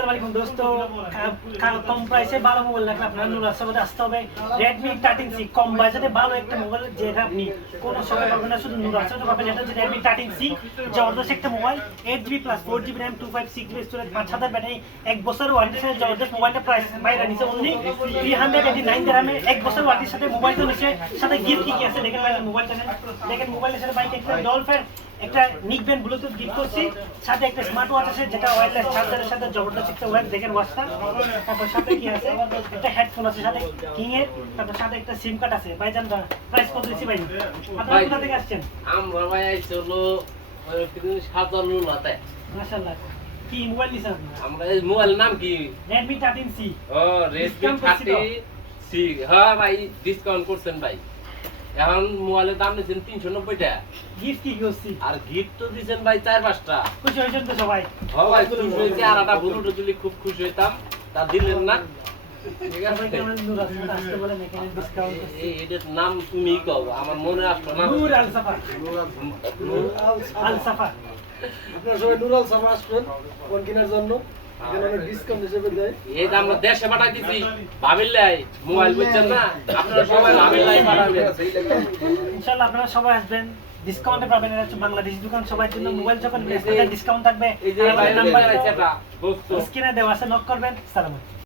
আসসালামু আলাইকুম দোস্ত, কম প্রাইসে ভালো মোবাইল লাগলে আপনার নুরাজ সাথে আসতে হবে। Redmi 13C কম বাজেটে ভালো একটা মোবাইল, যেটা আপনি কোন সময় পাবেন না, শুধু নুরাজ সাথে পাবেন। এটা হচ্ছে Redmi 13C, জবরদস্ত একটা mobile, 8GB plus 4GB RAM, 256GB storage, 5000 battery, 1 বছর ওয়ারেন্টির সাথে জবরদস্ত মোবাইলটা প্রাইস বাইরে নিচে অনলি 389 দিরহামে 1 বছর ওয়ারেন্টির সাথে মোবাইলটা নিচে। সাথে গিফট কি কি আছে দেখেন ভাই, মোবাইলটা দেখেন। মোবাইলের সাথে বাইক একটা ডলফেন, একটা নিকব্যান্ড ব্লুটুথ গিফট করছি, সাথে একটা স্মার্ট ওয়াচ আছে যেটা ওয়্যারলেস চার্জারের সাথে জবরদস্ত একটা ওয়্যার দেখেন ওয়াচটা। তারপর সাথে কি আছে, একটা হেডফোন আছে সাথে কিং এর, তারপর সাথে একটা সিম কার্ড আছে। ভাই জানবা প্রাইস কত দিছি ভাই? আপনারা কোথা থেকে আসছেন? আমরা ভাই আইছি হলো সাধারণ হাতে। মাশাআল্লাহ, কি মোবাইল নিছেন? আমরা এই মোবাইল নাম কি? Redmi 13C। ও Redmi 13C। হ্যাঁ ভাই, ডিসকাউন্ট করছেন ভাই। এখন মোবাইলের দাম নিছেন 390 টাকা। গিফট কি করছি? আর গিফট তো দিছেন ভাই 4-5টা। খুশি হয়েছেন তো সবাই? হ্যাঁ ভাই, খুশি হয়েছি। আর একটা ব্লুটুথ দিলে খুব খুশি হইতাম, তা দিলেন না। ঠিক আছে, সবাইকে আমরা নুরাজ সাথে আসতে বলেন, এখানে ডিসকাউন্ট করছি। এটার নাম তুমি কও, আমার মনে আসলো না। নূর আল সাফা। আল সাফা। আপনারা সবাই নূর আল সাফা আসবেন ফোন কেনার জন্য, এখানে অনেক ডিসকাউন্ট হিসেবে দেয়। এই যে আমরা দেশে পাঠাই দিছি ভাবিল্লাই, মোবাইল বুঝছেন না, আপনারা সবাই ভাবিল্লাই পাঠাবেন। ইনশাআল্লাহ আপনারা সবাই আসবেন, ডিসকাউন্টে পাবেন। এটা হচ্ছে বাংলাদেশি দোকান, সবার জন্য মোবাইল যখন ডিসকাউন্ট থাকবে। এই যে ভাই নাম্বার আছে এটা দোস্ত। স্ক্রিনে দেওয়া আছে, নক করবেন। সালাম।